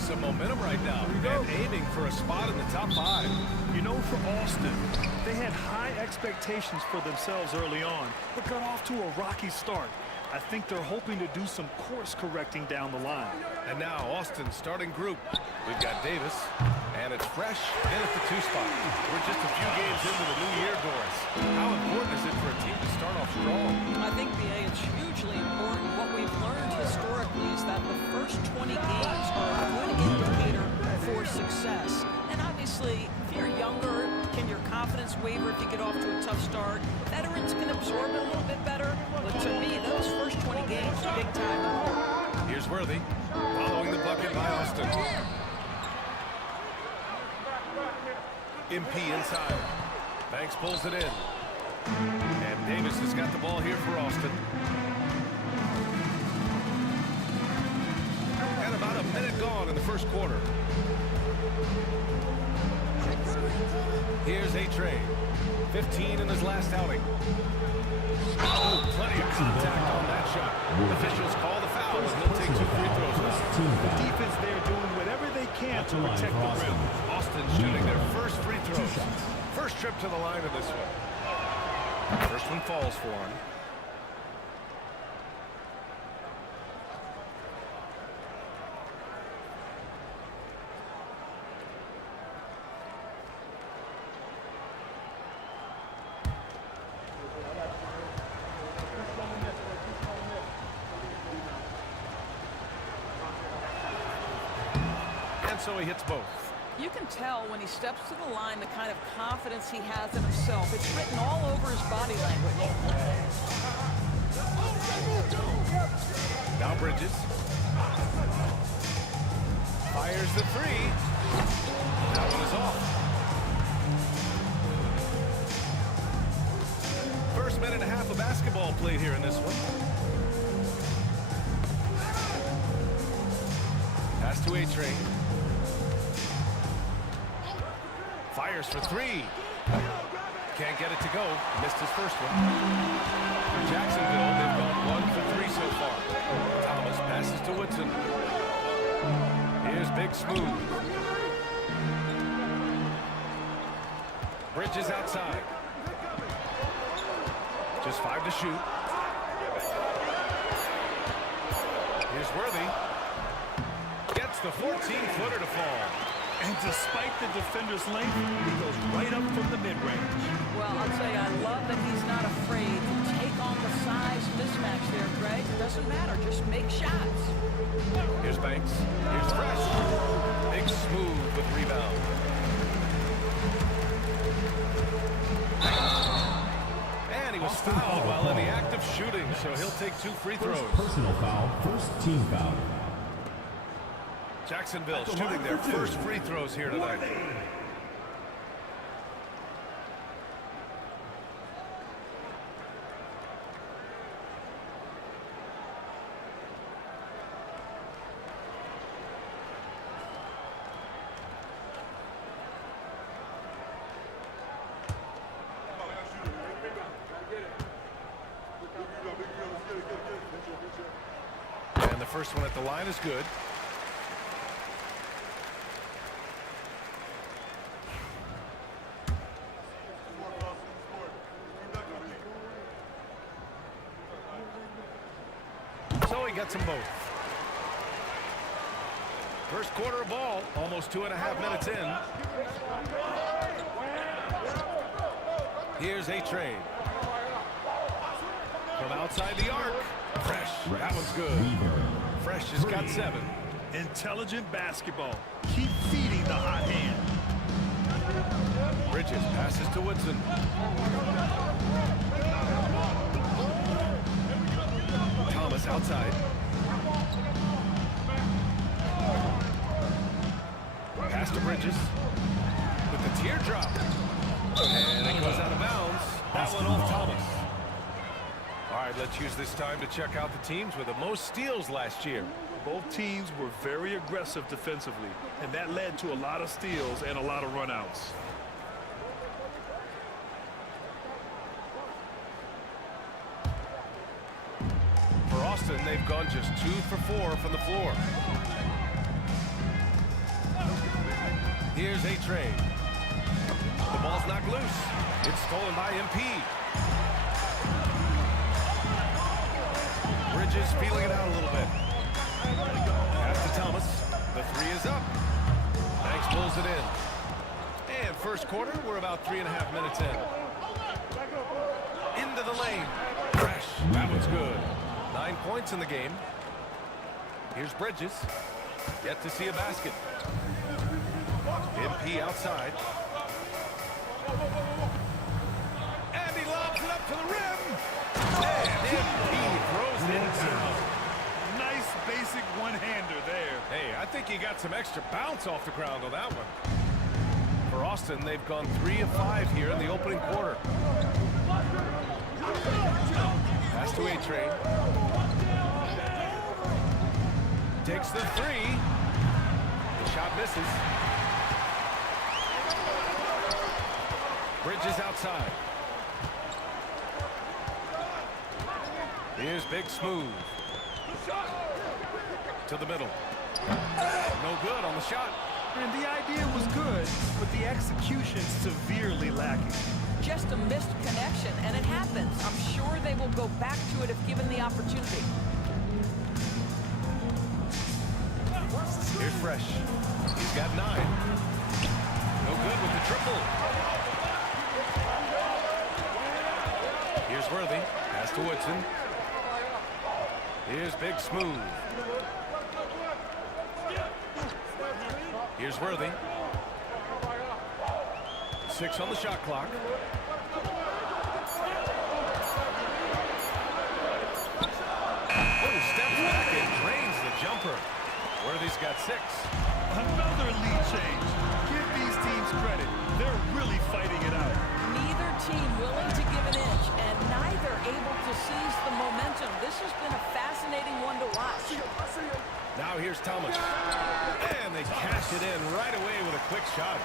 some momentum right now and aiming for a spot in the top 5. You know, for Austin, they had high expectations for themselves early on, but got off to a rocky start. I think they're hoping to do some course correcting down the line. And now Austin's starting group. We've got Davis, and it's fresh in at the 2 spot. We're just a few games into the new year, Doris. How important is it for a team to start off strong? I think, B.A., it's hugely important. What we've learned historically is that the first 20 games are a good indicator for success. And obviously, if you're younger, can your confidence waver if you get off to a tough start? Veterans can absorb it a little bit better. But to me, those first 20 games are big time. Here's Worthy, following the bucket by Austin. MP inside. Banks pulls it in. And Davis has got the ball here for Austin. And about a minute gone in the first quarter. Here's A-Train. 15 in his last outing. Oh, plenty of contact on that shot. Officials call the foul, and he'll take 2 free throws now. The defense there doing whatever they can to protect the rim. Austin shooting their first free throws. First trip to the line of this one. First one falls for him. So he hits both. You can tell when he steps to the line the kind of confidence he has in himself. It's written all over his body language. Now Bridges. Fires the 3. That one is off. First minute and a half of basketball played here in this one. Pass to A-Train. Fires for 3. Can't get it to go. Missed his first one. For Jacksonville, they've gone 1 for 3 so far. Thomas passes to Woodson. Here's Big Smooth. Bridges outside. Just 5 to shoot. Here's Worthy. Gets the 14-footer to fall. And despite the defender's length, he goes right up from the mid-range. Well, I'll tell you, I love that he's not afraid to take on the size mismatch there, Greg. It doesn't matter. Just make shots. Here's Banks. Here's Fresh. Big Smooth with rebound. And he was fouled while in the act of shooting, so he'll take 2 free throws. Personal foul, first team foul. Jacksonville shooting their first free throws here tonight. And the first one at the line is good. So he gets them both. First quarter of ball, almost 2.5 minutes in. Here's A-Train. From outside the arc. Fresh. That one's good. Fresh has got 7. Intelligent basketball. Keep feeding the hot hand. Bridges passes to Woodson. Thomas outside. Pass to Bridges. With the teardrop. And it goes out of bounds. That one off Thomas. All right, let's use this time to check out the teams with the most steals last year. Both teams were very aggressive defensively, and that led to a lot of steals and a lot of runouts. For Austin, they've gone just 2 for 4 from the floor. Here's A-Train. The ball's knocked loose. It's stolen by MP. Bridges feeling it out a little bit. Pass to Thomas. The three is up. Banks pulls it in. And first quarter, we're about 3.5 minutes in. Into the lane. Fresh. That one's good. 9 points in the game. Here's Bridges. Yet to see a basket. MP outside. And he lobs it up to the rim. And MP throws it down. Nice basic one-hander there. Hey, I think he got some extra bounce off the ground on that one. For Austin, they've gone 3 of 5 here in the opening quarter. Pass to A-Train. Takes the three. The shot misses. Bridges outside. Here's Big Smooth. To the middle. No good on the shot. And the idea was good, but the execution severely lacking. Just a missed connection, and it happens. I'm sure they will go back to it if given the opportunity. Here's Fresh. He's got 9. No good with the triple. Here's Worthy. Pass to Woodson. Here's Big Smooth. Here's Worthy. 6 on the shot clock. Oh, steps back and drains the jumper. Worthy's got 6. Another lead change. Give these teams credit. They're really fighting it out. Neither team willing to give an inch, and neither able to seize the momentum. This has been a fascinating one to watch. Now here's Thomas. And they cash it in right away with a quick shot.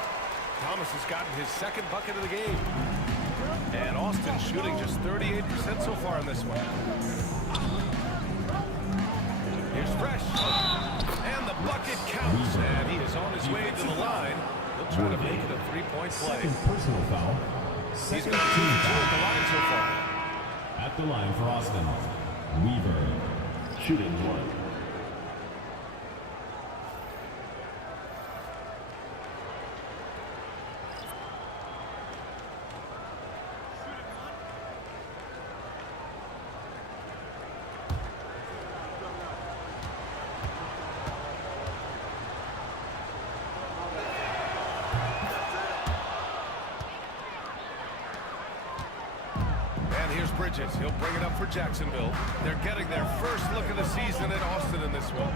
Thomas has gotten his 2nd bucket of the game. And Austin shooting just 38% so far in this one. Here's Fresh. And the bucket counts. And he is on his way to the line. He'll try to make it a 3-point play. Second personal foul. He's Second got 2 team at the foul. line so far. At the line for Austin. Weaver. Shooting 1. Here's Bridges. He'll bring it up for Jacksonville. They're getting their first look of the season at Austin in this one.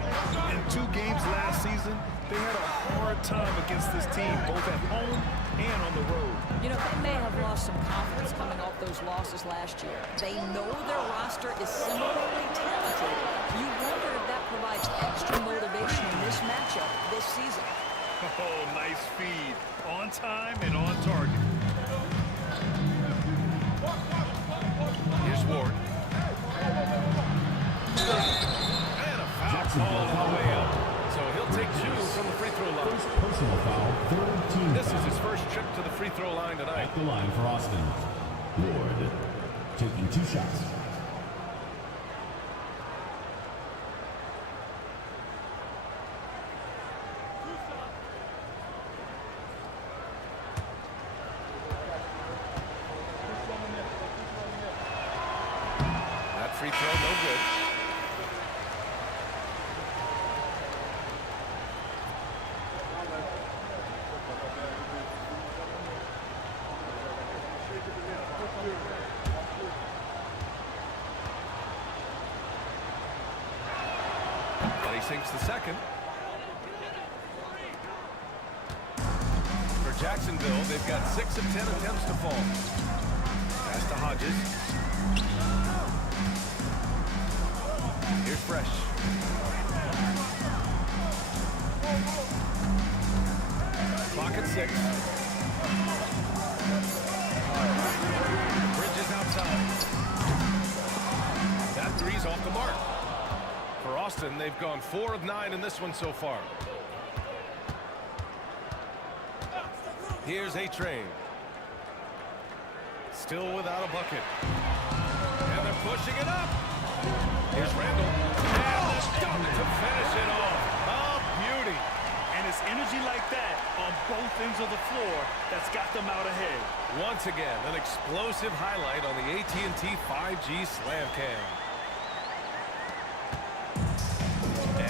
In 2 games last season, they had a hard time against this team, both at home and on the road. You know, they may have lost some confidence coming off those losses last year. They know their roster is similarly talented. You wonder if that provides extra motivation in this matchup this season. Oh, nice feed. On time and on target. Here's Ward. And a foul call on the way up. So he'll take 2 from the free throw line. First personal foul. Third team This foul. is his first trip to the free throw line tonight. At the line for Austin. Ward. Taking 2 shots. Free throw, no good. But he sinks the second. For Jacksonville, they've got 6 of 10 attempts to fall. Pass to Hodges. Here's Fresh. Clock at 6. Bridges outside. That three's off the mark. For Austin, they've gone 4 of 9 in this one so far. Here's A-Train. Still without a bucket. And they're pushing it up. Here's Randall. And the dunk to finish it off. Oh, beauty. And it's energy like that on both ends of the floor that's got them out ahead. Once again, an explosive highlight on the AT&T 5G Slam Cam.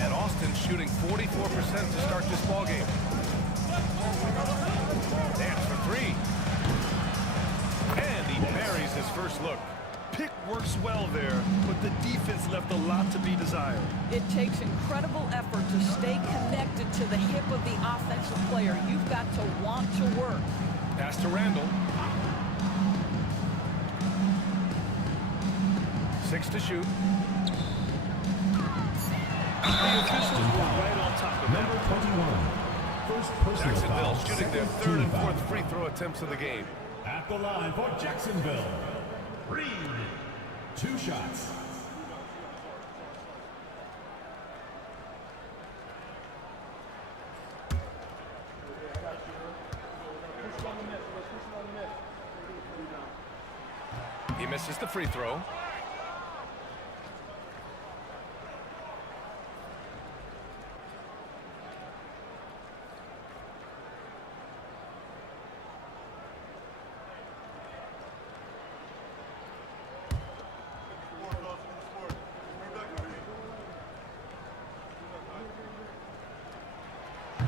And Austin shooting 44% to start this ballgame. Dance for three. And he buries his first look. Pick works well there, but the defense left a lot to be desired. It takes incredible effort to stay connected to the hip of the offensive player. You've got to want to work. Pass to Randall. 6 to shoot. The officials were right on top of Number that. 21. First personal Jacksonville foul. shooting their Second third team and foul. fourth free throw attempts of the game. At the line for Jacksonville. Reed. 2 shots. He misses the free throw.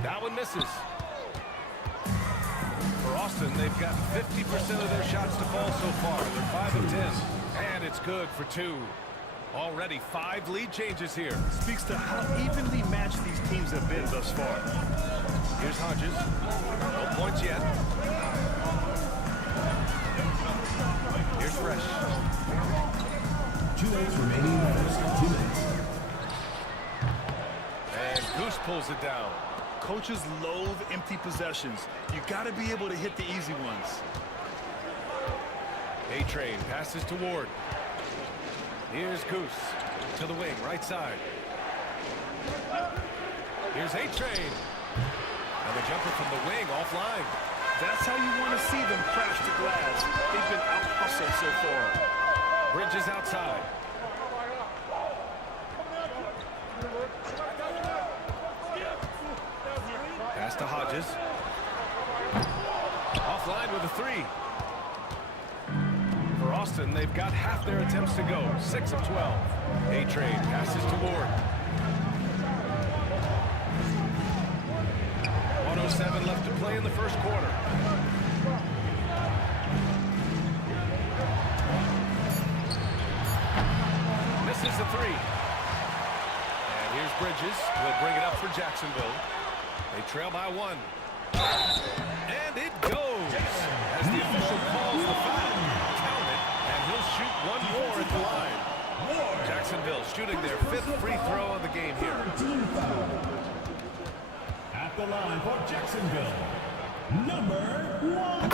That one misses. For Austin, they've got 50% of their shots to fall so far. They're 5 of 10. And it's good for 2. Already 5 lead changes here. Speaks to how evenly matched these teams have been thus far. Here's Hodges. No points yet. Here's Fresh. 2 minutes remaining in the first 2 minutes. And Goose pulls it down. Coaches loathe empty possessions. You got to be able to hit the easy ones. A-Train passes to Ward. Here's Goose to the wing, right side. Here's A-Train. And the jumper from the wing offline. That's how you want to see them crash the glass. They've been out-hustled so far. Bridges outside. Pass to Hodges. Offline with a 3. For Austin, they've got half their attempts to go. 6 of 12. A-Train passes to Ward. 1:07 left to play in the first quarter. Misses the 3. And here's Bridges. Will bring it up for Jacksonville. They trail by 1. And it goes. As the official calls the foul. Count it. And he'll shoot 1 more at the line. Jacksonville shooting their 5th free throw of the game here. Team foul. At the line for Jacksonville. Number 1.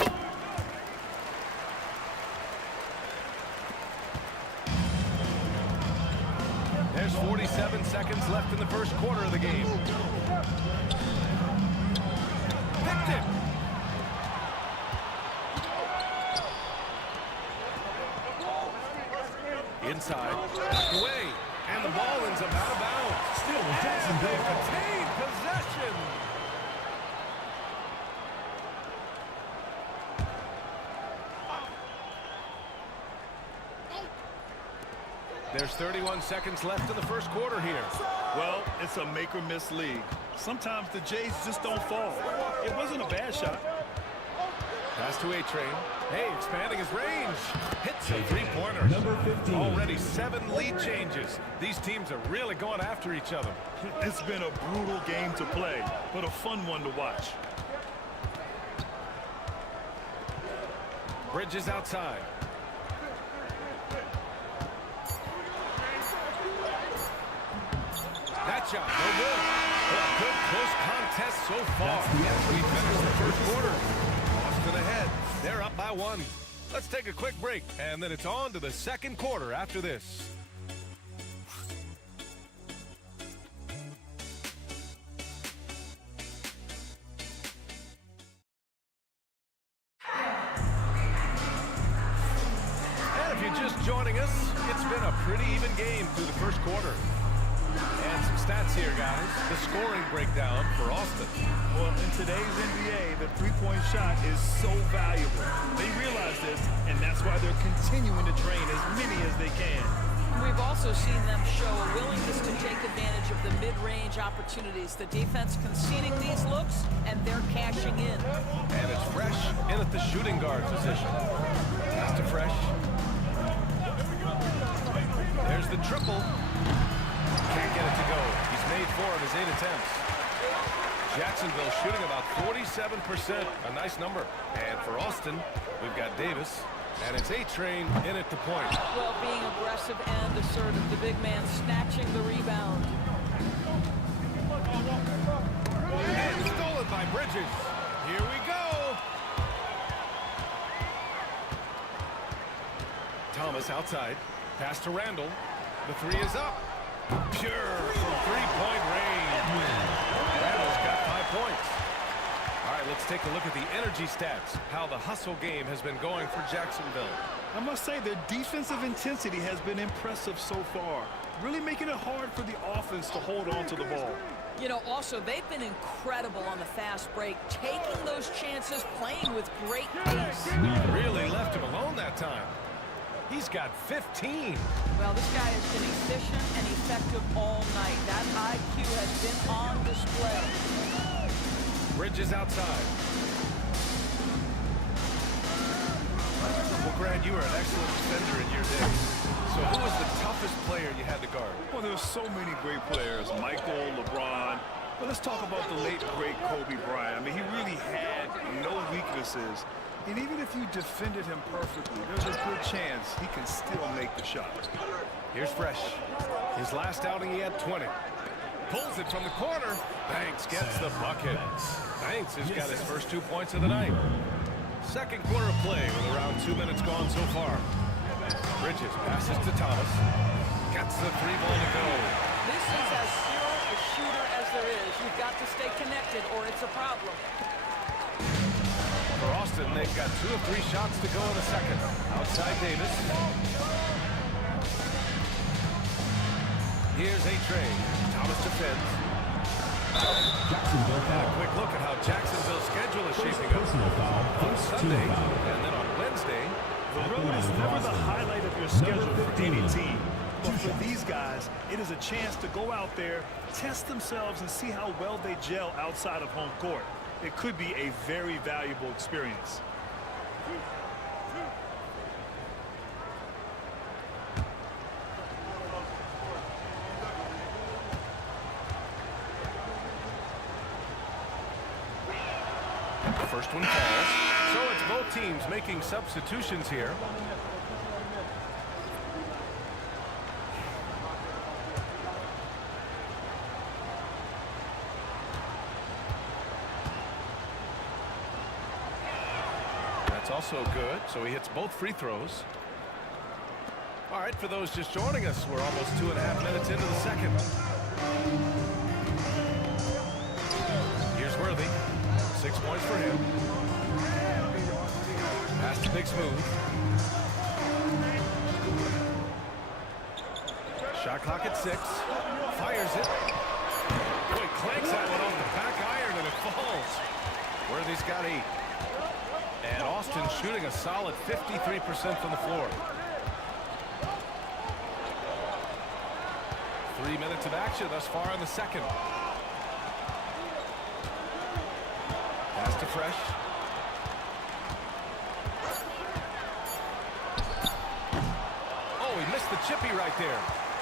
There's 47 seconds left in the first quarter of the game. Picked it. Inside, back away, and the ball ends up out of bounds. Still They Jacksonville. retain possession. There's 31 seconds left in the first quarter here. Well, it's a make-or-miss league. Sometimes the Jays just don't fall. It wasn't a bad shot. Pass to A-Train. Hey, expanding his range. Hits a three-pointer. Number 15. Already 7 lead changes. These teams are really going after each other. It's been a brutal game to play, but a fun one to watch. Bridges outside. That shot, no good. Well, a good close contest so far. As we finish the first quarter. Austin ahead. They're up by 1. Let's take a quick break, and then it's on to the second quarter after this. joining us. It's been a pretty even game through the first quarter. And some stats here, guys. The scoring breakdown for Austin. Well, in today's NBA, the three-point shot is so valuable. They realize this, and that's why they're continuing to drain as many as they can. We've also seen them show a willingness to take advantage of the mid-range opportunities. The defense conceding these looks, and they're cashing in. And it's Fresh in at the shooting guard position. Pass to Fresh. There's the triple. Can't get it to go. He's made 4 of his 8 attempts. Jacksonville shooting about 47%. A nice number. And for Austin, we've got Davis. And it's A-Train in at the point. Well, being aggressive and assertive, the big man snatching the rebound. And stolen by Bridges. Here we go. Thomas outside. Pass to Randall. The 3 is up. Pure from three-point range. Randall's got 5 points. All right, let's take a look at the energy stats, how the hustle game has been going for Jacksonville. I must say their defensive intensity has been impressive so far, really making it hard for the offense to hold on to the ball. You know, also, they've been incredible on the fast break, taking those chances, playing with great pace. Really left him alone that time. He's got 15. Well, this guy has been efficient and effective all night. That IQ has been on display. Bridges outside. Well, Grant, you were an excellent defender in your day. So who was the toughest player you had to guard? Well, there's so many great players, Michael, LeBron. But let's talk about the late, great Kobe Bryant. I mean, he really had no weaknesses. And even if you defended him perfectly, there's a good chance he can still make the shot. Here's Fresh. His last outing, he had 20. Pulls it from the corner. Banks gets the bucket. Banks has got his first 2 points of the night. Second quarter play with around 2 minutes gone so far. Bridges passes to Thomas. Gets the 3-ball to go. This is as pure a shooter as there is. You've got to stay connected or it's a problem. For Austin, they've got 2 of 3 shots to go in the second. Outside Davis. Here's A-Train. Thomas defends. Jacksonville A foul. quick look at how Jacksonville's schedule is shaping up. Personal foul. On First Sunday, team foul. and then on Wednesday. The road is never the highlight of your schedule for any team. But for these guys, it is a chance to go out there, test themselves, and see how well they gel outside of home court. It could be a very valuable experience. The first one falls. So it's both teams making substitutions here. That's also good. So he hits both free throws. All right, for those just joining us, we're almost 2.5 minutes into the second. Here's Worthy. 6 points for him. Pass to Big Smooth. Shot clock at 6. Fires it. Boy, clanks that one off the back iron and it falls. Worthy's got 8. And Austin shooting a solid 53% from the floor. 3 minutes of action thus far in the second. Pass to Fresh. Oh, he missed the chippy right there.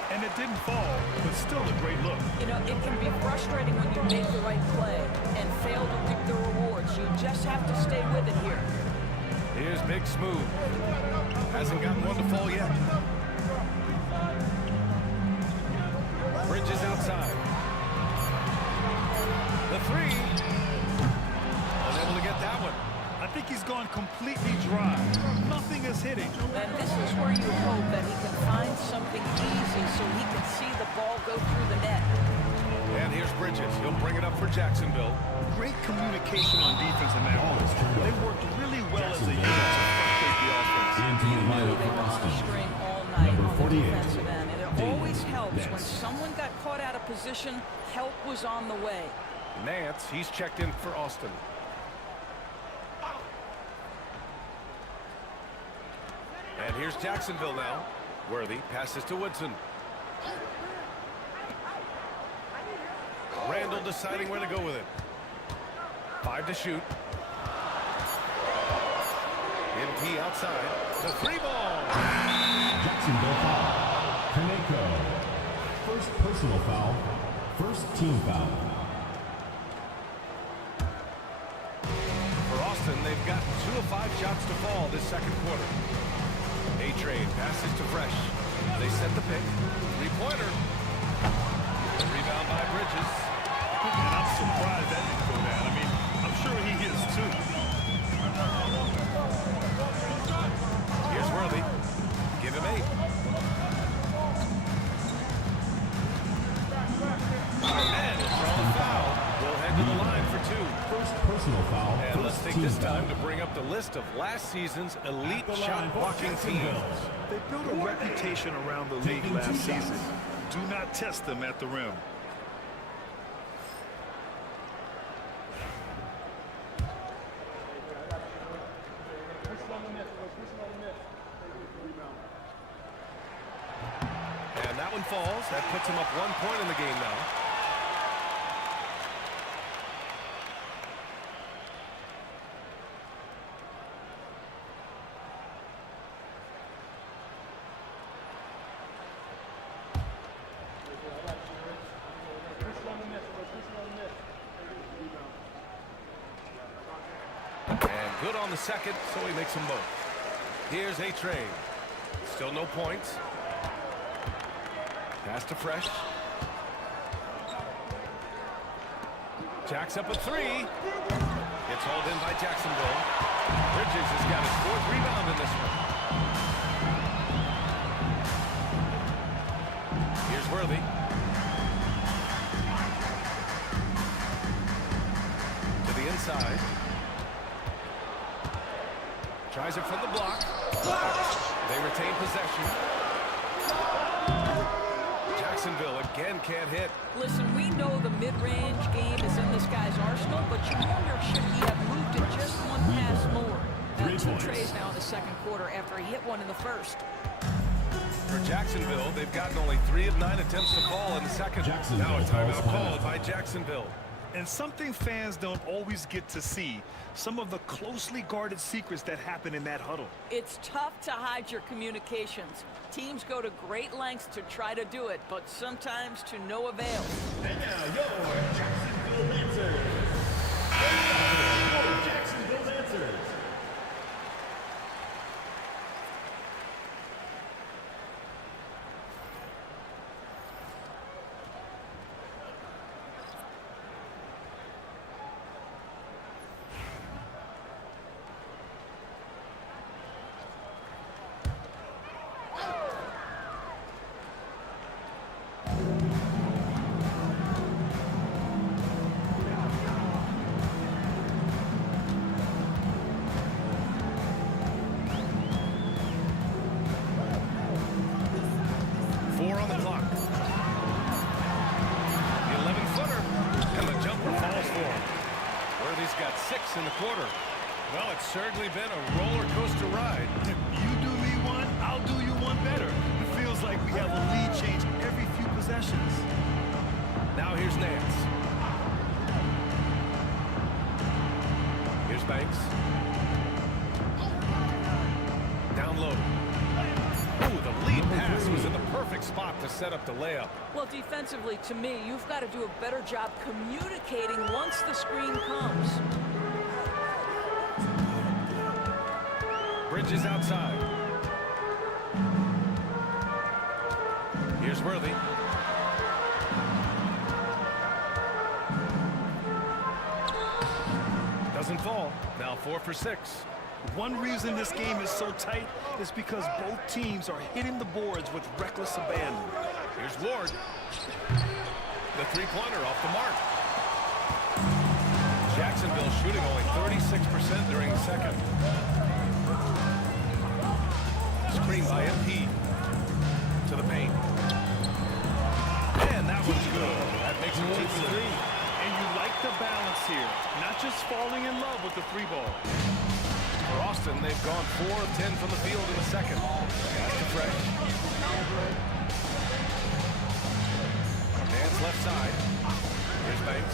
And it didn't fall, but still a great look. You know, it can be frustrating when you make the right play and fail to reap the rewards. You just have to stay with it here. Here's Big Smooth. Hasn't gotten one to fall yet. Bridges outside. The 3. Unable to get that one. I think he's gone completely dry. Nothing is hitting. And this is where you hope that he can find something easy so he can see the ball go through the net. And here's Bridges. He'll bring it up for Jacksonville. Great communication on defense in that one. They worked really well as a unit to frustrate the offense. You knew they were on a string all position, help was on the way. Nance, he's checked in for Austin. And here's Jacksonville now. Worthy passes to Woodson. Randall deciding where to go with it. 5 to shoot. MP outside. The 3-ball. Jacksonville foul. Kaneko. First personal foul. First team foul. For Austin, they've got 2 of 5 shots to fall this second quarter. A-Trade passes to Fresh. They set the pick. 3-pointer. Rebound by Bridges. And I'm surprised that didn't go down. I mean, I'm sure he is too. Here's Worthy. Give him 8. And it's drawn foul. We'll head to the line for 2. First personal foul. And let's First take team this foul. time to bring up the list of last season's elite shot blocking teams. They built a reputation around the league last season. Do not test them at the rim. And that one falls. That puts him up 1 point in the game now. And good on the second, so he makes them both. Here's A-Trade. Still no points. Pass to Fresh. Jacks up a 3. It's hauled in by Jacksonville. Bridges has got his 4th rebound in this one. Here's Worthy. To the inside. Tries it from the block. They retain possession. Jacksonville again can't hit. Listen, we know the mid-range game is in this guy's arsenal, but you wonder should he have moved it just one pass more. Now 2 trays now in the second quarter after he hit one in the first. For Jacksonville, they've gotten only 3 of 9 attempts to fall in the second. Now a timeout called by Jacksonville. And something fans don't always get to see, some of the closely guarded secrets that happen in that huddle. It's tough to hide your communications. Teams go to great lengths to try to do it, but sometimes to no avail. And now your Jacksonville Lancers. And now your Jacksonville Lancers. In the quarter. Well, it's certainly been a roller coaster ride. You do me one, I'll do you one better. It feels like we have a lead change every few possessions. Now here's Nance. Here's Banks. Down low. Ooh, the lead pass was in the perfect spot to set up the layup. Well, defensively, to me, you've got to do a better job communicating once the screen comes. Bridges outside. Here's Worthy. Doesn't fall. Now 4 for 6. One reason this game is so tight is because both teams are hitting the boards with reckless abandon. Here's Ward. The 3-pointer off the mark. Jacksonville shooting only 36% during the second. Screen by MP. To the paint. And that one's good. 2 for 3. And you like the balance here, not just falling in love with the three ball. For Austin, they've gone 4 of 10 from the field in the second. Pass to Fresh. Hands left side. Here's Banks.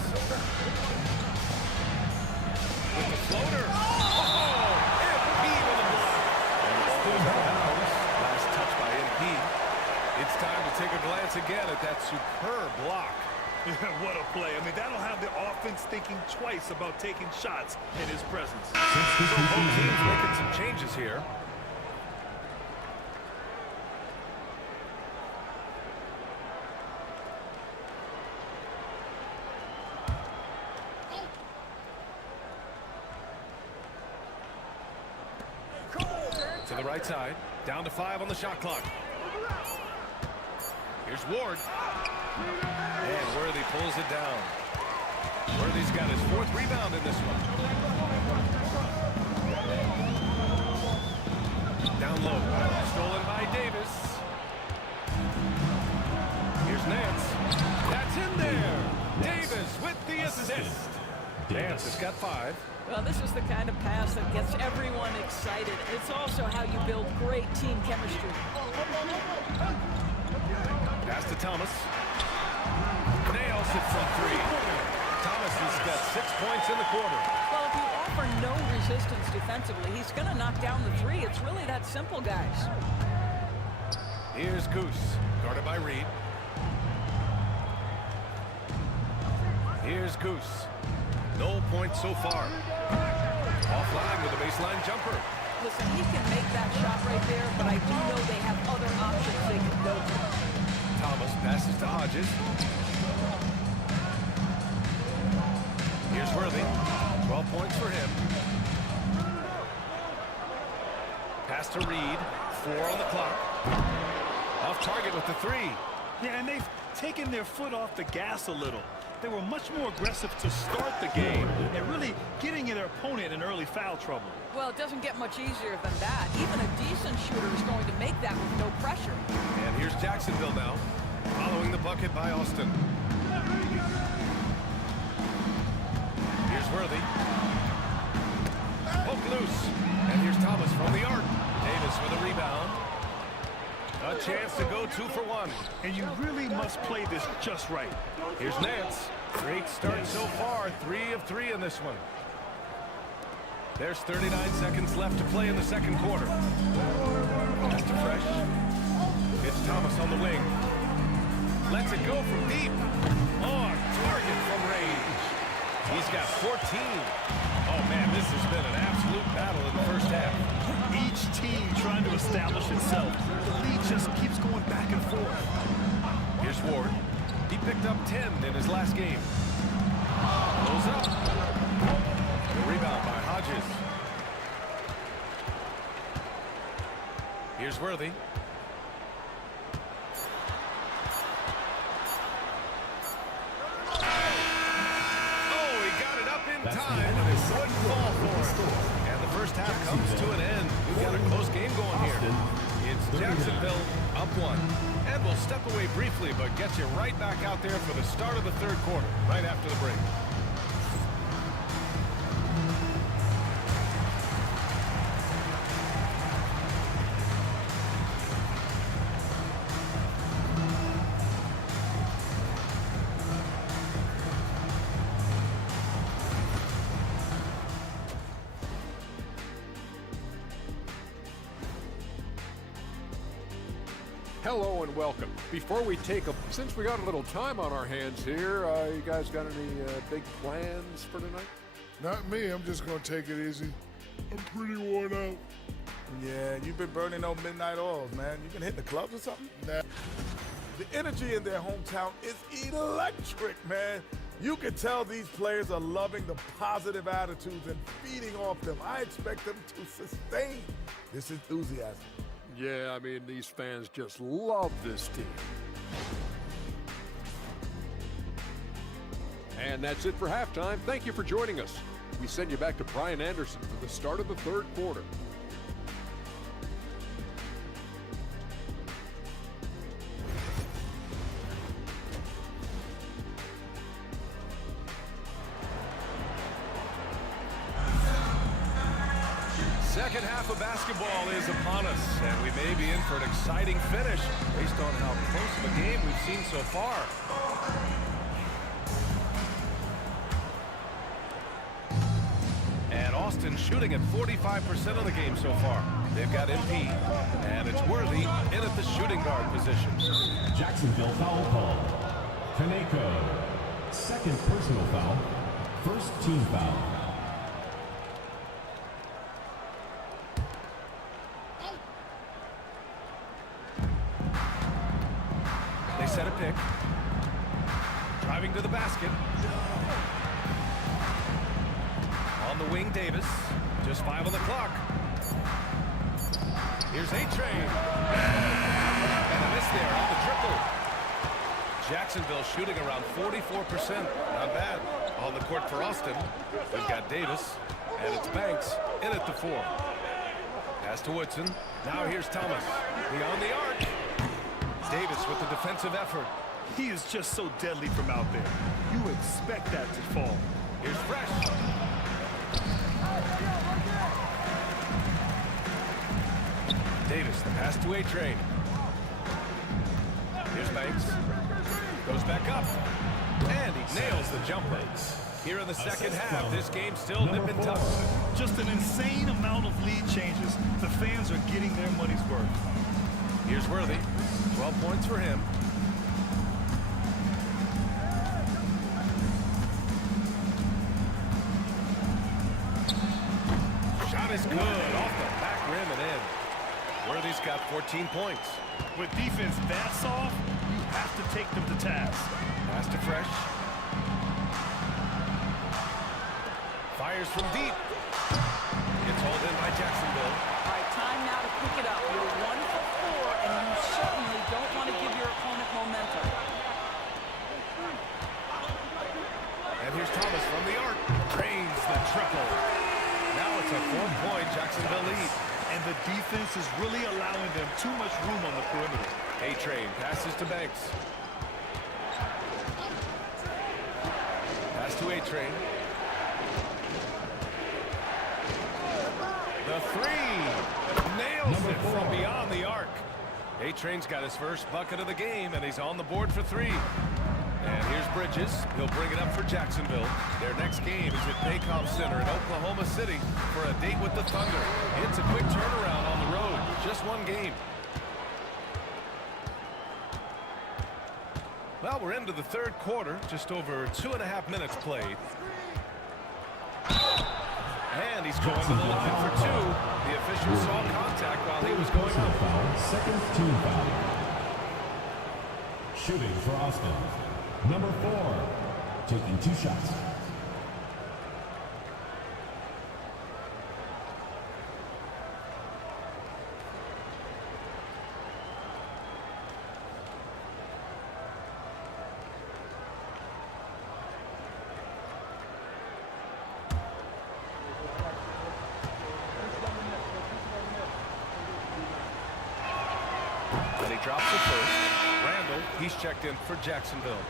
With the floater. Oh! MP with a block. And it's still out of bounds. Last touch by MP. It's time to take a glance again at that superb block. What a play. I mean, that'll have the offense thinking twice about taking shots in his presence. So both teams making some changes here. To the right side. Down to 5 on the shot clock. Here's Ward. And Worthy pulls it down. Worthy's got his 4th rebound in this one. Down low. Stolen by Davis. Here's Nance. That's in there. Davis with the assist. Nance has got 5. Well, this is the kind of pass that gets everyone excited. It's also how you build great team chemistry. Pass to Thomas. Nails it from 3. Thomas has got 6 points in the quarter. Well, if you offer no resistance defensively, he's going to knock down the 3. It's really that simple, guys. Here's Goose, guarded by Reed. Here's Goose. No points so far. Offline with a baseline jumper. Listen, he can make that shot right there, but I do know they have other options they can go to. Thomas passes to Hodges. Here's Worthy. 12 points for him. Pass to Reed. 4 on the clock. Off target with the 3. Yeah, and they've taken their foot off the gas a little. They were much more aggressive to start the game and really getting their opponent in early foul trouble. Well, it doesn't get much easier than that. Even a decent shooter is going to make that with no pressure. And here's Jacksonville now, following the bucket by Austin. Here's Worthy. Poke loose. And here's Thomas from the arc. Davis with a rebound. A chance to go 2 for 1. And you really must play this just right. Here's Nance. Great start so far. 3 of 3 in this one. There's 39 seconds left to play in the second quarter. Pass to Fresh. It's Thomas on the wing. Lets it go from deep. Oh, target from range. He's got 14. Oh, man, this has been an absolute battle in the first half. Each team trying to establish itself. The lead just keeps going back and forth. Here's Ward. He picked up 10 in his last game. Goes up. The rebound by Hodges. Here's Worthy. Oh, he got it up in time, but it wouldn't fall for him. And the first half comes to an end. We've got a close game going here. It's Jacksonville up 1. And we'll step away briefly, but get you right back out there for the start of the third quarter, right after the break. Hello and welcome. Before we since we got a little time on our hands here, you guys got any big plans for tonight? Not me. I'm just going to take it easy. I'm pretty worn out. Yeah, you've been burning those midnight oils, man. You been hitting the clubs or something? Nah. The energy in their hometown is electric, man. You can tell these players are loving the positive attitudes and feeding off them. I expect them to sustain this enthusiasm. Yeah, I mean, these fans just love this team. And that's it for halftime. Thank you for joining us. We send you back to Brian Anderson for the start of the third quarter. Second half of basketball is upon us, and we may be in for an exciting finish based on how close of a game we've seen so far. And Austin shooting at 45% of the game so far. They've got MP, and it's Worthy in at the shooting guard position. Jacksonville foul call. Kaneko. Second personal foul. First team foul. They set a pick. Driving to the basket. On the wing, Davis. Just 5 on the clock. Here's A-Train. And a miss there on the triple. Jacksonville shooting around 44%. Not bad. On the court for Austin, we've got Davis. And it's Banks in at the 4. Pass to Woodson. Now here's Thomas. Beyond the arc. Davis with the defensive effort. He is just so deadly from out there. You expect that to fall. Here's Fresh. Davis, the pass to A-Train. Here's Banks. Goes back up. And he nails the jumper. Here in the second half, this game's still nipping tough. Just an insane amount of lead changes. The fans are getting their money's worth. Here's Worthy. 12 points for him. Shot is good. Off the back rim and in. Worthy's got 14 points. With defense that soft, you have to take them to task. Pass to Fresh. Fires from deep. Gets hauled in by Jacksonville. All right, time now to pick it up. You're 1 for 4, and you certainly don't want to give your opponent momentum. And here's Thomas from the arc. Drains the triple. Now it's a 4-point Jacksonville lead. And the defense is really allowing them too much room on the perimeter. A-Train passes to Banks. Pass to A-Train. The 3. Nails it from beyond the arc. A-Train's got his first bucket of the game, and he's on the board for 3. And here's Bridges. He'll bring it up for Jacksonville. Their next game is at Paycom Center in Oklahoma City for a date with the Thunder. It's a quick turnaround on the road. Just 1 game. Well, we're into the third quarter. Just over 2.5 minutes played. And he's going to the line for 2. The official saw contact while he was going up. Second team foul. Shooting for Austin. Number 4, taking 2 shots. And he drops it first. Randall, he's checked in for Jacksonville.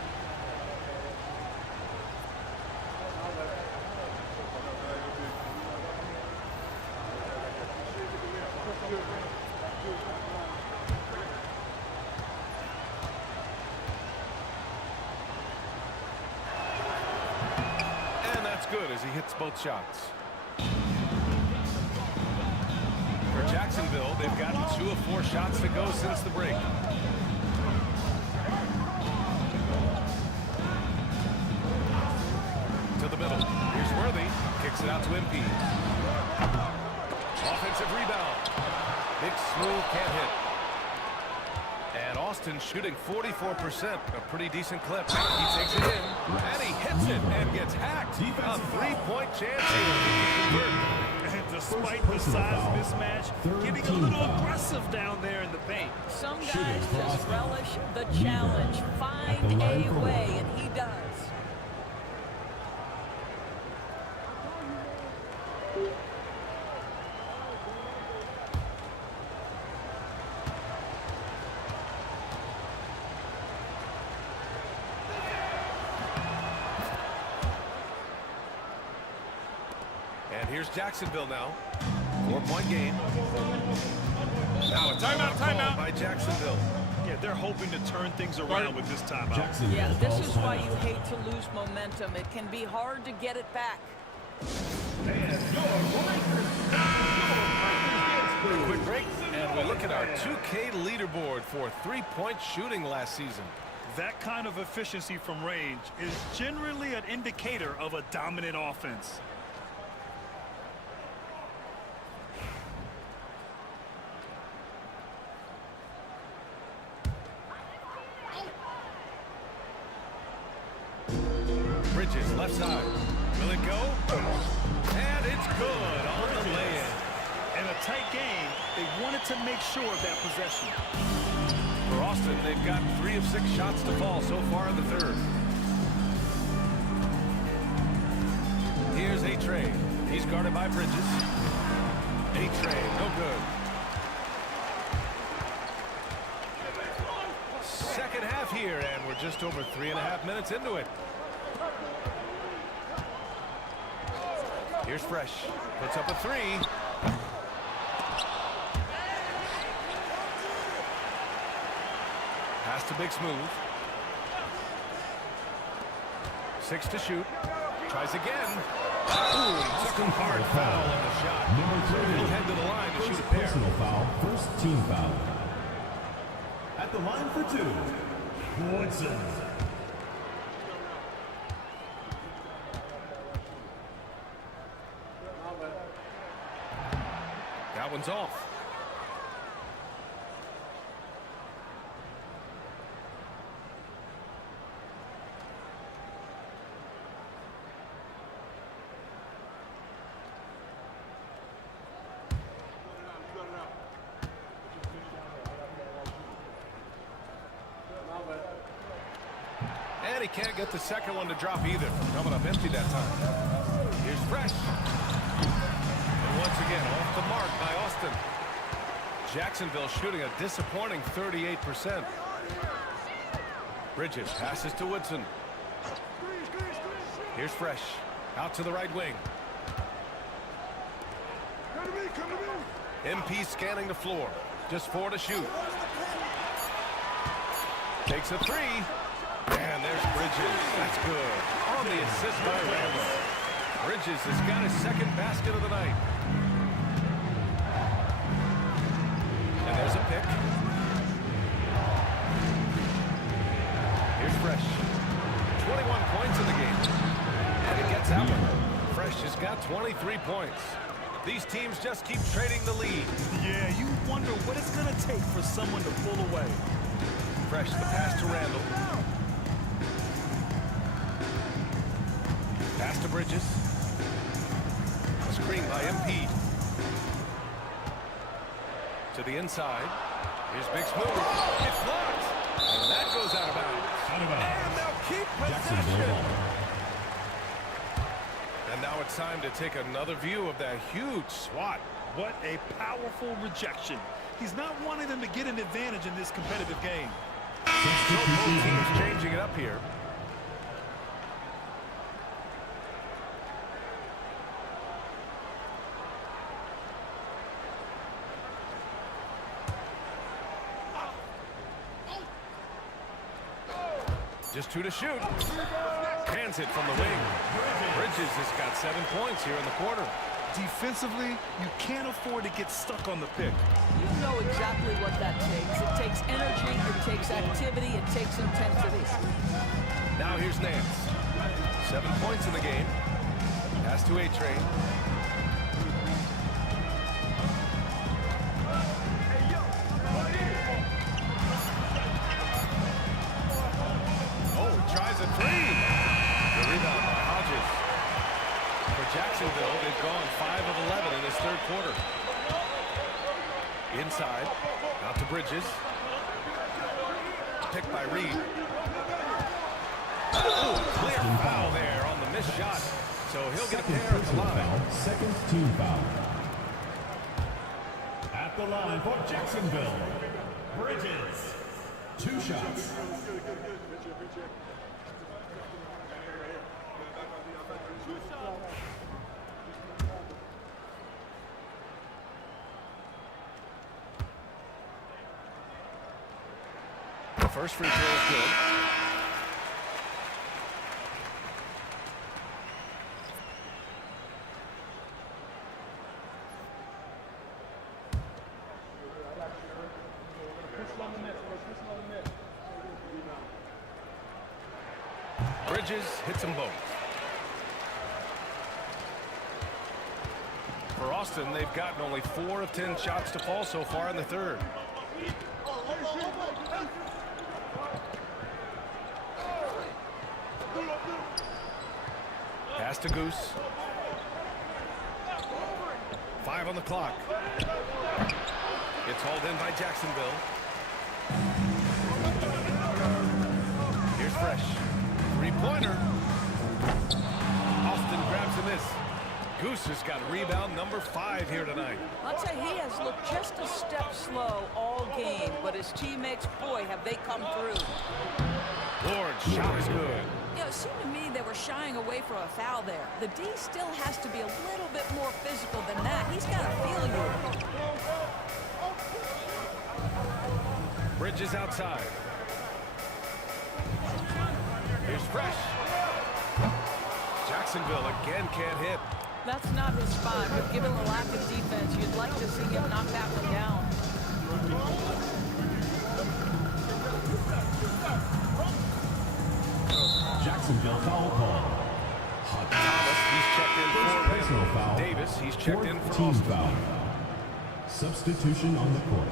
And that's good as he hits both shots. For Jacksonville, they've gotten 2 of 4 shots to go since the break. To the middle. Here's Worthy. Kicks it out to MP. Offensive rebound. Big smooth, can't hit. And Austin shooting 44%. A pretty decent clip. He takes it in. And he hits it and gets hacked. A 3-point chance here. And despite the size mismatch, getting a little aggressive down there in the paint. Some guys just relish the challenge. Find a way, and he does. And here's Jacksonville now. 4 4-point game. Now a timeout by Jacksonville. Yeah, they're hoping to turn things around with this timeout. Yeah, this is why you hate to lose momentum. It can be hard to get it back. Quick break, and we look at our 2K leaderboard for three-point shooting last season. That kind of efficiency from range is generally an indicator of a dominant offense. Bridges, left side. Will it go? And it's good on the lay-in. In a tight game, they wanted to make sure of that possession. For Austin, they've got 3 of 6 shots to fall so far in the third. Here's A-Trey. He's guarded by Bridges. A-Trey, no good. Second half here, and we're just over 3.5 minutes into it. Here's Fresh. Puts up a 3. Pass to Big Smooth. 6 to shoot. Tries again. Ooh, he took a hard foul on the shot. He'll head to the line to shoot a pair. Personal foul, first team foul. At the line for 2, Woodson. That one's off. And he can't get the second one to drop either. Coming up empty that time. Here's Fresh. And once again, off the mark by Austin. Jacksonville shooting a disappointing 38%. Bridges passes to Woodson. Here's Fresh. Out to the right wing. MP scanning the floor. Just 4 to shoot. Takes a 3. And there's Bridges. That's good. On the assist by Randall. Bridges has got his second basket of the night. And there's a pick. Here's Fresh. 21 points in the game. And it gets that one. Fresh has got 23 points. These teams just keep trading the lead. Yeah, you wonder what it's going to take for someone to pull away. Fresh, the pass to Randall. Pass to Bridges. Screen by MP. To the inside. Here's Big Smooth. It's blocked. And that goes out of bounds. And they'll keep possession. And now it's time to take another view of that huge swat. What a powerful rejection. He's not wanting them to get an advantage in this competitive game. So both teams changing it up here. Just 2 to shoot. Hands it from the wing. Bridges has got 7 points here in the quarter. Defensively, you can't afford to get stuck on the pick. You know exactly what that takes. It takes energy, it takes activity, it takes intensity. Now here's Nance. 7 points in the game. Pass to A-Train. Oh, tries a 3. The rebound by Hodges. For Jacksonville, they've gone 5 of 11 in this third quarter. Inside, out to Bridges. Picked by Reed. Oh, clear foul there on the missed shot. So he'll get a pair at the line. Second team foul. At the line for Jacksonville, Bridges. 2 shots. First free throw is good. Bridges hits them both. For Austin, they've gotten only 4 of 10 shots to fall so far in the third. Pass to Goose. 5 on the clock. It's hauled in by Jacksonville. Here's Fresh. Three-pointer. Austin grabs a miss. Goose has got rebound number 5 here tonight. I'll tell you, he has looked just a step slow all game, but his teammates, boy, have they come through. Ward's shot is good. You know, it seemed to me they were shying away from a foul there. The D still has to be a little bit more physical than that. He's got to feel you. Bridges outside. Here's Fresh. Jacksonville again can't hit. That's not his spot, but given the lack of defense, you'd like to see him knock that one down. Jacksonville foul call. Thomas, he's checked in for Personal foul. Davis, he's checked in for Team Austin. foul. Substitution on the court.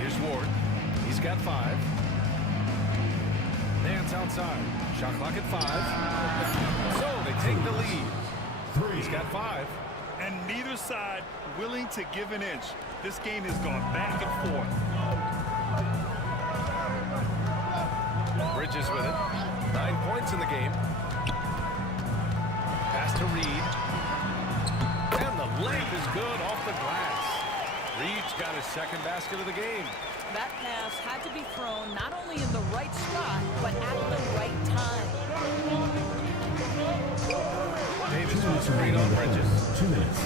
Here's Ward. He's got 5. Nance outside. Shot clock at 5. So they take the lead. He's got 5. And neither side willing to give an inch. This game has gone back and forth. Bridges with it. 9 points in the game. Pass to Reed. And the layup is good off the glass. Reed's got his second basket of the game. That pass had to be thrown not only in the right spot, but at the right time. Davis with a screen on Bridges. 2 minutes.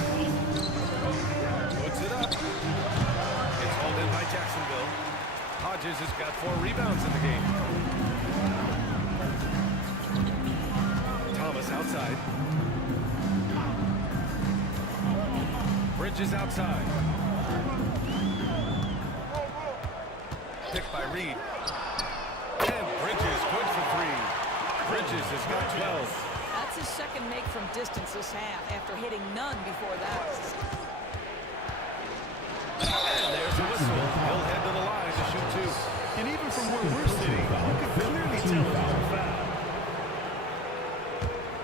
Puts it up. It's hauled in by Jacksonville. Hodges has got 4 rebounds in the game. Thomas outside. Bridges outside. Picked by Reed. And Bridges good for 3. Bridges has got 12. That's his second make from distance this half after hitting none before that. And there's a whistle. He'll head to the line to shoot 2. And even from where we're sitting, you can clearly tell it was a foul.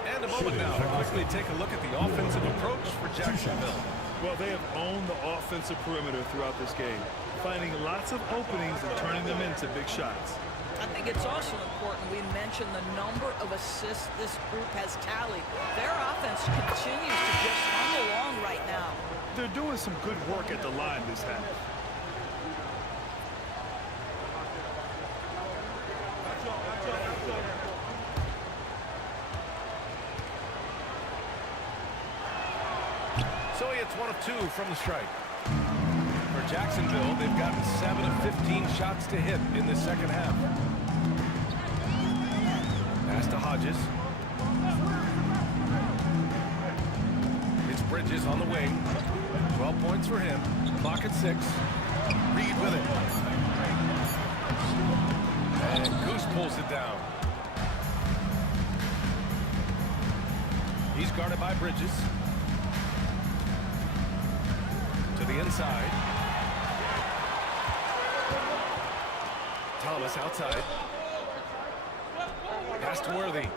And a moment now to quickly take a look at the offensive approach for Jacksonville. Well, they have owned the offensive perimeter throughout this game, finding lots of openings and turning them into big shots. I think it's also important we mention the number of assists this group has tallied. Their offense continues to just hum along right now. They're doing some good work at the line this half. So he hits 1 of 2 from the strike. For Jacksonville, they've gotten 7 of 15 shots to hit in the second half. Pass to Hodges. It's Bridges on the wing. 12 points for him. Clock at 6. Reed with it. And Goose pulls it down. He's guarded by Bridges. To the inside. Thomas outside. Pass to Worthy.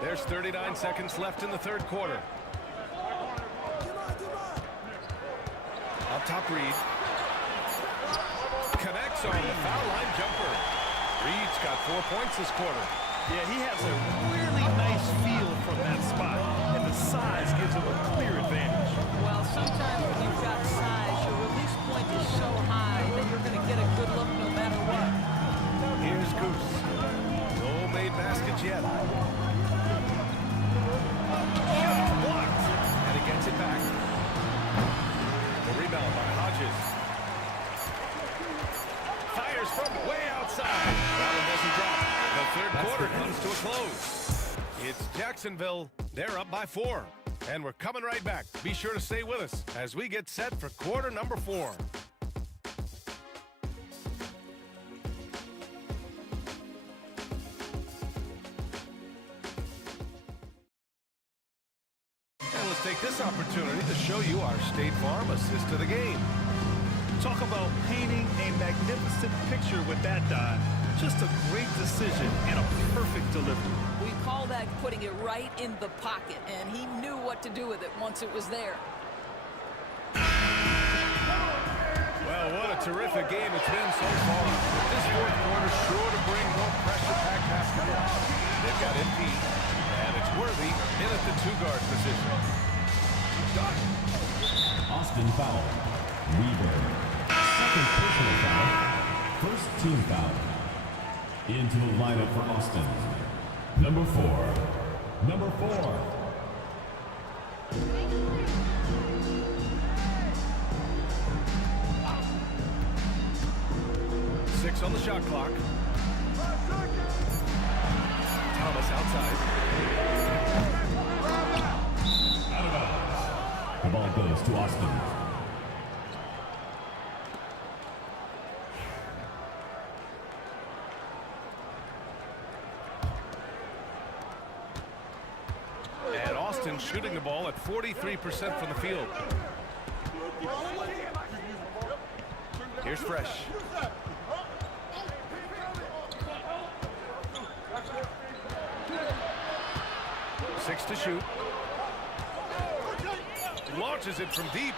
There's 39 seconds left in the third quarter. Up top, Reed. Connects on the foul line jumper. Reed's got 4 points this quarter. Yeah, he has a really nice feel from that spot, and the size gives him a clear advantage. Well, sometimes when you've got size, your release point is so high that you're going to get a good look no matter what. Here's Goose. No made baskets yet. from way outside. That one doesn't drop. The third quarter comes to a close. It's Jacksonville. They're up by 4. And we're coming right back. Be sure to stay with us as we get set for quarter number 4. And let's take this opportunity to show you our State Farm assist to the game. Talk about painting a magnificent picture with that dive. Just a great decision and a perfect delivery. We call that putting it right in the pocket, and he knew what to do with it once it was there. Well, what a terrific game it's been so far. But this fourth quarter sure to bring more pressure-packed basketball. They've got MP, and it's Worthy in at the 2-guard position. Austin foul. Weaver. Second personal foul. First team foul. Into the lineup for Austin. Number 4. Number 4. Six on the shot clock. Thomas outside. Out of bounds. The ball goes to Austin. And Austin shooting the ball at 43% from the field. Here's Fresh. Six to shoot. Launches it from deep.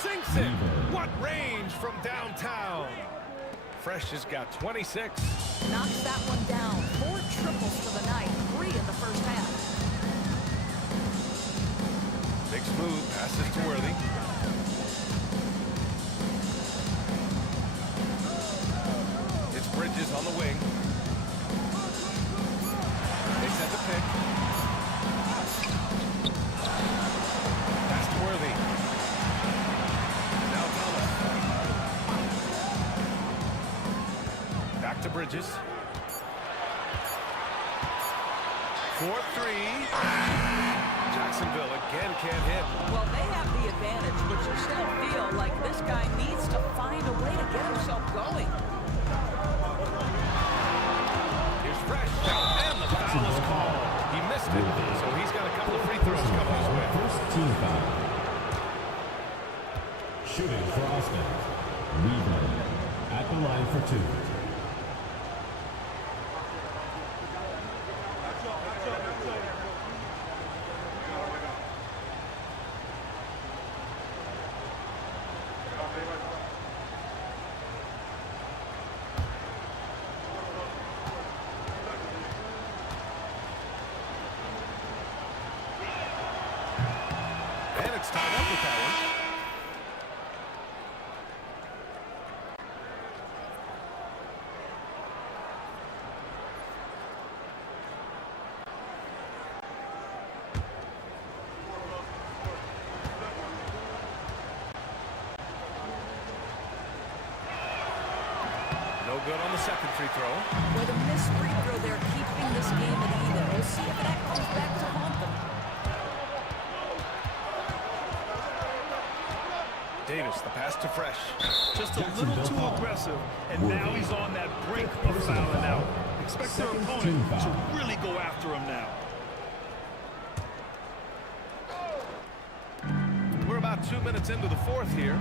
Sinks it. What range from downtown. Fresh has got 26. Knocks that one down. 4 triples for the night. 3 in the first half. Big smooth. Passes to Worthy. It's Bridges on the wing. They set the pick. Pass to Worthy. Now Thomas. Back to Bridges. 4-3. Jacksonville again can't hit. Well, they have the advantage, but you still feel like this guy needs to find a way to get himself going. Here's Fresh. And the foul is called. He missed it, so he's got a couple of free throws coming his way. First team foul. Shooting for Austin. Weaver at the line for 2. And it's tied up with that one. No good on the second free throw. With a missed free throw, they're keeping this game at even. We'll see if that comes back to haunt them. Davis, the pass to Fresh. Just a little too aggressive, and now he's on that brink of fouling out. Expect their opponent to really go after him now. We're about 2 minutes into the fourth here.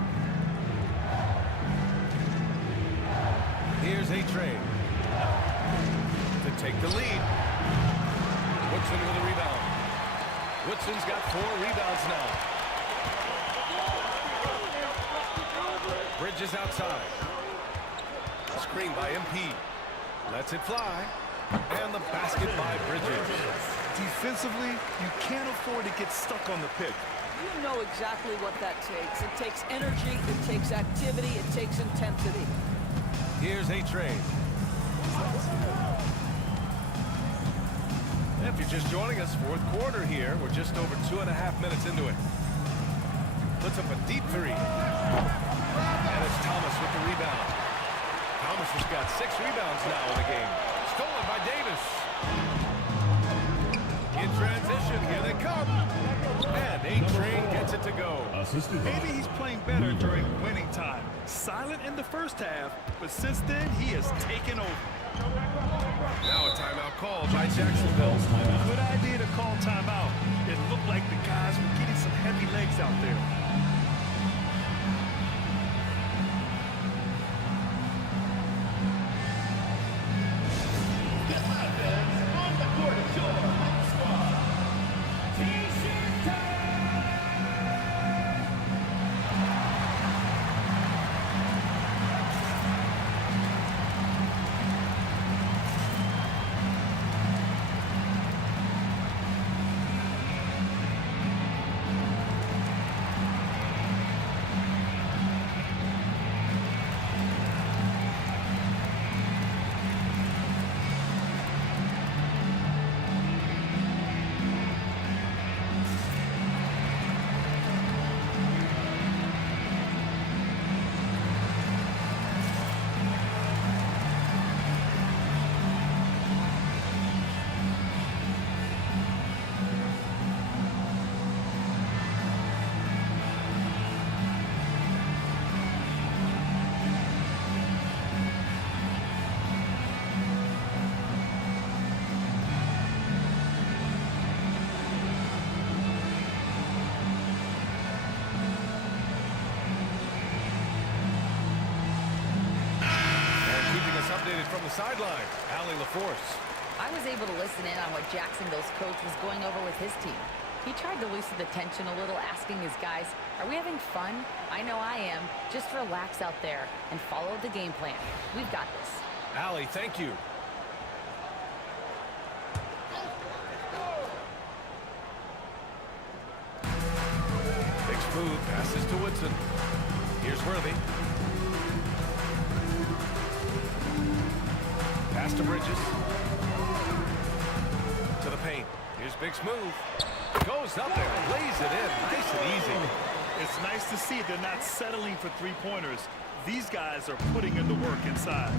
Here's A-Train to take the lead. Woodson with a rebound. Woodson's got 4 rebounds now. Bridges outside. Screen by MP. Lets it fly. And the basket by Bridges. Defensively, you can't afford to get stuck on the pick. You know exactly what that takes. It takes energy, it takes activity, it takes intensity. Here's A-Train. If you're just joining us, fourth quarter here. We're just over 2.5 minutes into it. Puts up a deep 3. And it's Thomas with the rebound. Thomas has got 6 rebounds now in the game. Stolen by Davis. In transition, here they come. And A-Train gets it to go. Assisted by Maybe he's playing better during winning time. Silent in the first half, but since then, he has taken over. Now a timeout called by Jacksonville. Good idea to call timeout. It looked like the guys were getting some heavy legs out there. From the sideline, Allie LaForce. I was able to listen in on what Jacksonville's coach was going over with his team. He tried to loosen the tension a little, asking his guys, are we having fun? I know I am. Just relax out there and follow the game plan. We've got this. Allie, thank you. Big smooth passes to Woodson. Here's Worthy. Pass to Bridges. To the paint. Here's Big Smooth. Goes up and lays it in. Nice and easy. It's nice to see they're not settling for three-pointers. These guys are putting in the work inside.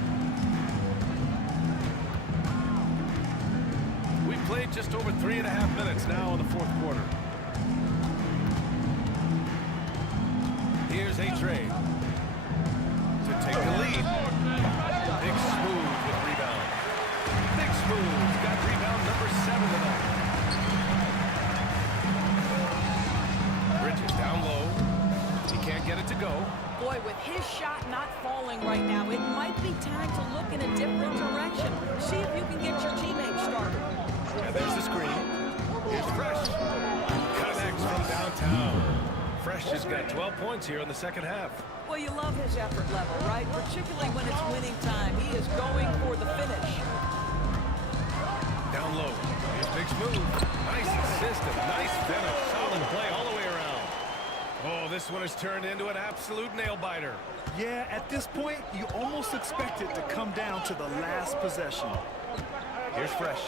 We've played just over 3.5 minutes now in the fourth quarter. Here's A-Train to take the lead. Big Smooth with rebound. Big Smooth got rebound number 7 tonight. Bridges down low. He can't get it to go. Boy, with his shot not falling right now, it might be time to look in a different direction. See if you can get your teammates started. And there's the screen. Here's Fresh. Connects from downtown. Fresh has got 12 points here in the second half. Well, you love his effort level, right? Particularly when it's winning time. He is going for the finish. Down low. Here's Big Smooth. Nice assist and nice finish. Solid play all the way around. Oh, this one has turned into an absolute nail-biter. Yeah, at this point, you almost expect it to come down to the last possession. Here's Fresh.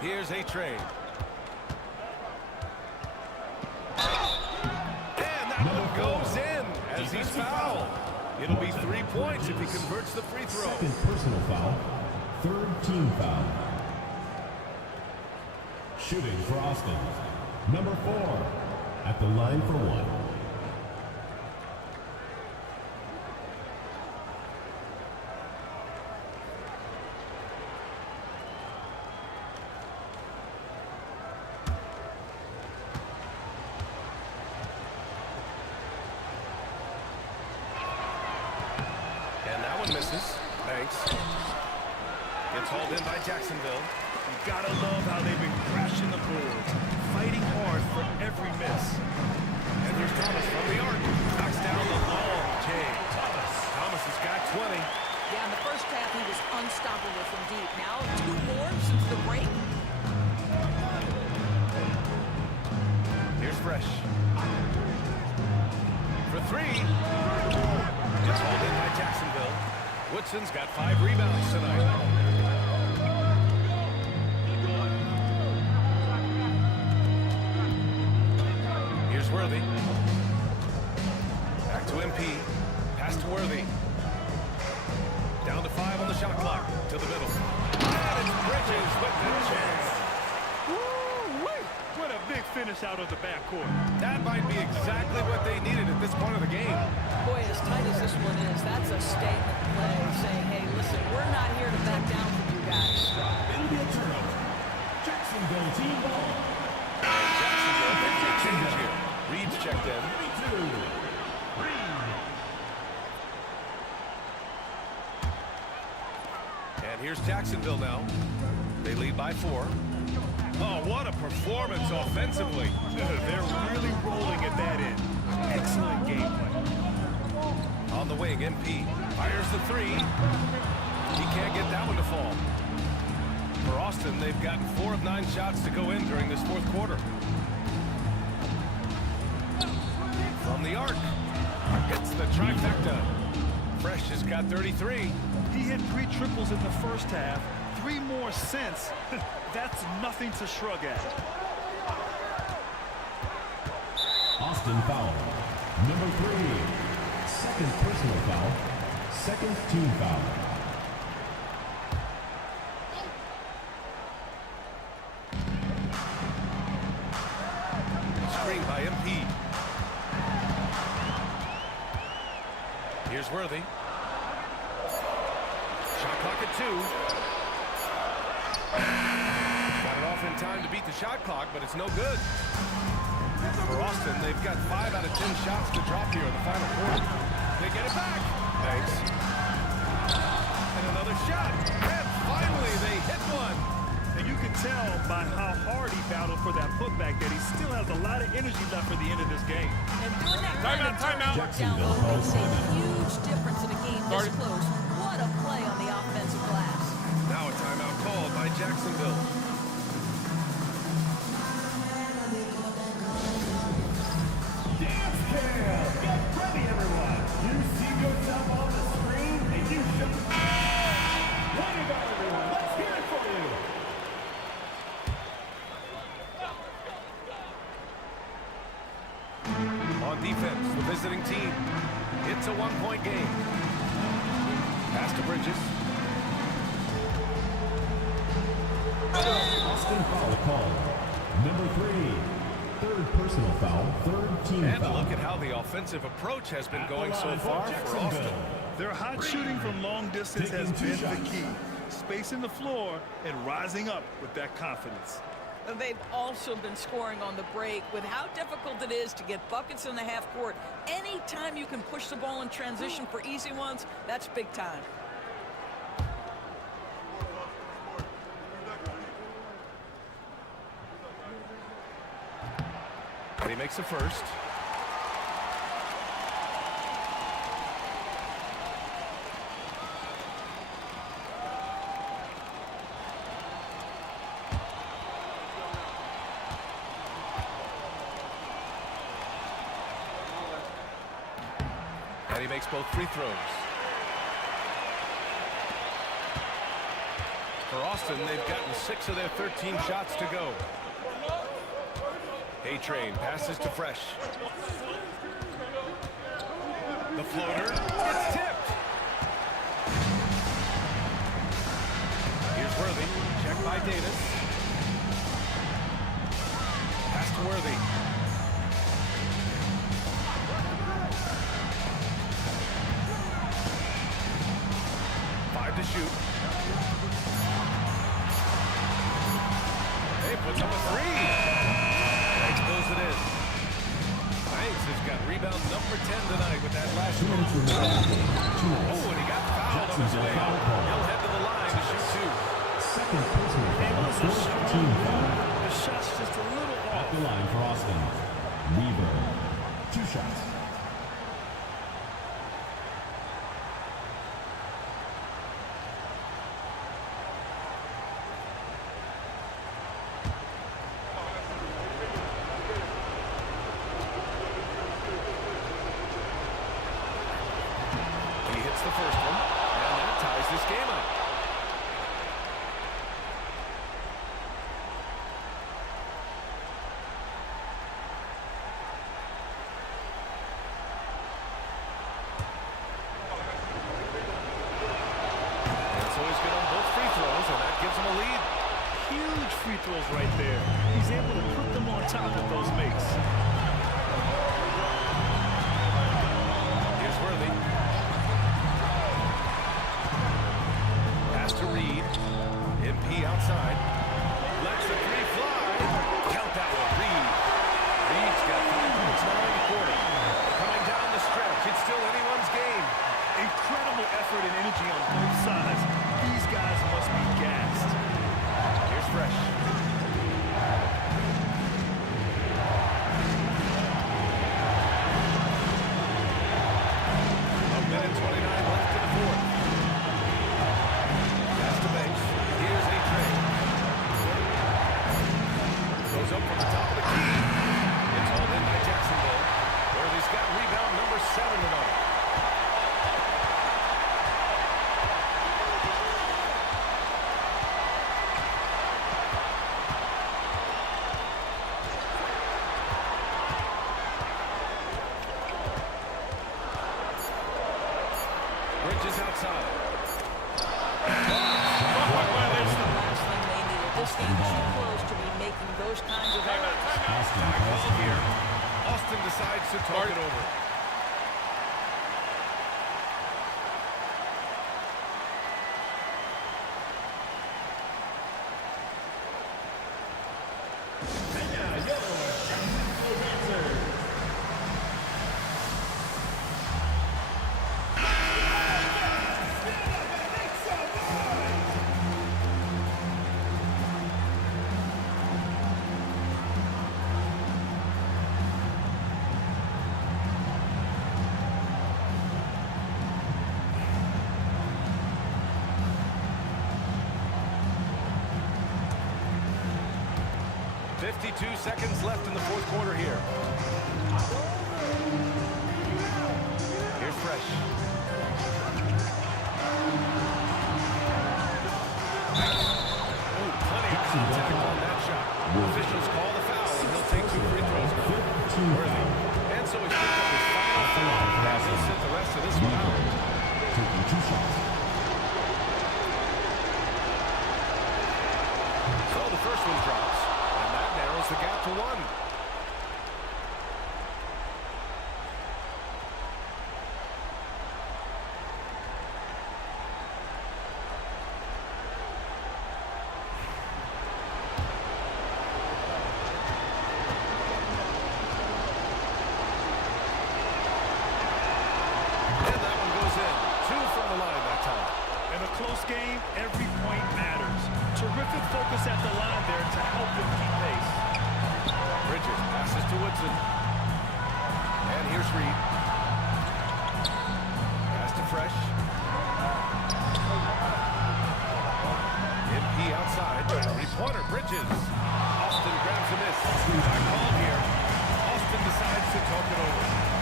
Here's A-Train. And that one goes in as he's fouled. It'll be 3 points if he converts the free throw. second personal foul, third team foul. Shooting for Austin, number 4, at the line for one. Misses. Thanks. Gets hauled in by Jacksonville. You gotta love how they've been crashing the boards, fighting hard for every miss. And here's Thomas from the arc. Knocks down the long J. Thomas has got 20. Yeah, in the first half, he was unstoppable from deep. Now, 2 more since the break. Here's Fresh. For 3. Gets hauled in by Jacksonville. Woodson's got 5 rebounds tonight. Here's Worthy. Back to MP. to Worthy. Down to 5 on the shot clock. To the middle. And it's Bridges with the chance. Woo-wee! What a big finish out of the backcourt. That might be exactly what they needed at this point of the game. Boy, as tight as this one is, that's a statement play saying, hey, listen, we're not here to back down from you guys. It'll be a turnover. Jacksonville team ball. Jacksonville makes a change here. Reed's checked in. 32. And here's Jacksonville now. They lead by 4. Oh, what a performance offensively. They're really rolling at that end. Excellent gameplay. On the wing, MP fires the 3. He can't get that one to fall. For Austin, they've gotten 4 of 9 shots to go in during this fourth quarter. From the arc, hits the trifecta. Fresh has got 33. He hit 3 triples in the first half, 3 more since. That's nothing to shrug at. Austin foul. Number 3. Second personal foul. Second team foul. Screen by MP. Here's Worthy. Shot clock at 2. Got it off in time to beat the shot clock, but it's no good. For Austin, they've got 5 out of 10 shots to drop here in the final quarter. They get it back. Thanks. And another shot. And finally, they hit one. And you can tell by how hard he battled for that putback that he still has a lot of energy left for the end of this game. And doing that kind of work down low makes a huge difference in a game this close. What a play on the offensive glass. Now a timeout called by Jacksonville. Dance cam! Get ready, everyone! You see yourself on the screen, and you should... Way to go, everyone! Let's hear it for you! On defense, the visiting team. It's a 1-point game. Pass to Bridges. Austin foul call. Number 3. Third personal foul. Third team And foul. look at how the offensive approach has been going so far for Austin. Their hot shooting from long distance has been the key. Spacing the floor and rising up with that confidence. They've also been scoring on the break. With how difficult it is to get buckets in the half court, anytime you can push the ball in transition for easy ones, that's big time. And he makes the first. And he makes both free throws. For Austin, they've gotten 6 of their 13 shots to go. A-Train passes to Fresh. The floater gets tipped. Here's Worthy. Checked by Davis. Pass to Worthy. To shoot. Hey, puts up a 3. Banks pulls it in. Banks has got rebound number 10 tonight with that last one. Oh, and he got fouled on his way out. He'll head to the line to shoot 2. Second personal foul. Fourth team foul. The shot's just a little At off. the line for Austin. Weaver. 2 shots. The first one, and that ties this game up. throws right there. He's able to put them on top with those makes. Here's Worthy. Pass to Reed. MP outside. Lets the three fly. Count that one, Reed. Reed's got 5 points now in the quarter. Coming down the stretch. It's still anyone's game. Incredible effort and energy on both sides. These guys must be gassed. Here's Fresh. A minute 29 left in the fourth. Pass to Banks. Here's A-Train. Goes up from the top of the key. It's hauled in by Jacksonville. Worthy's got rebound number 7 tonight. Bridges outside. That's the last thing they needed. This game too close to be making those kinds of errors. Austin calls Ball here. here. Austin decides to talk it over. .52 seconds left in the fourth quarter here. Here's Fresh. Oh, plenty of contact on that shot. Officials call the foul, and he'll take 2 free throws. Worthy. And so he's picked up his final foul. He'll sit the rest of this one out. Taking 2 shots. So the first one drops. Narrows the gap to 1. And that one goes in. 2 from the line that time. In a close game, every point matters. Terrific focus at the line there to help them keep pace. Bridges passes to Woodson. And here's Reed. Pass to Fresh. MP outside. Three-pointer, Bridges. Austin grabs a miss. Back call here. Austin decides to talk it over.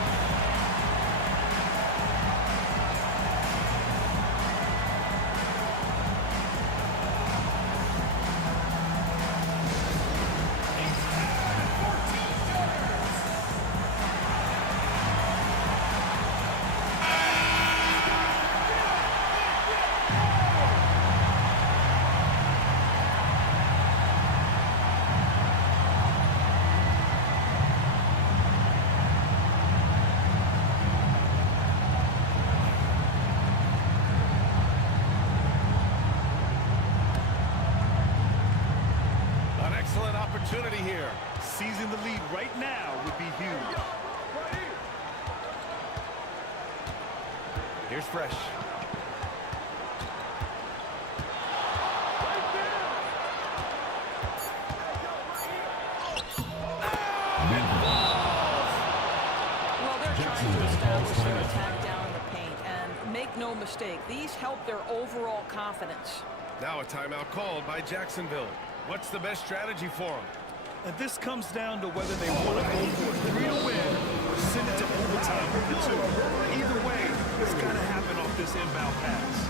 Opportunity here. Seizing the lead right now would be huge. Here's Fresh. Well, they're trying to establish their attack down in the paint. And make no mistake, these help their overall confidence. Now a timeout called by Jacksonville. What's the best strategy for them? And this comes down to whether they want to go for a 3 to win or send it to overtime with the 2. Either way, it's got to happen off this inbound pass.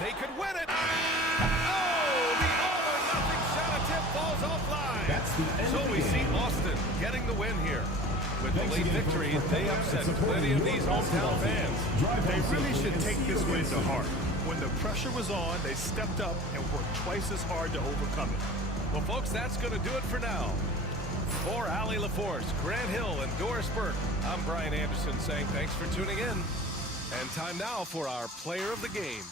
They could win it. Oh, the all-or-nothing shot attempt falls offline. That's the end So of the we see game. Austin getting the win here. With the Thanks late again victory, for they playing upset and supporting plenty of your these basketball hometown fans. Drive They home really safely should and take see this you win again to soon. heart. When the pressure was on, they stepped up and worked twice as hard to overcome it. Well, folks, that's going to do it for now. For Allie LaForce, Grant Hill, and Doris Burke, I'm Brian Anderson saying thanks for tuning in. And time now for our player of the game.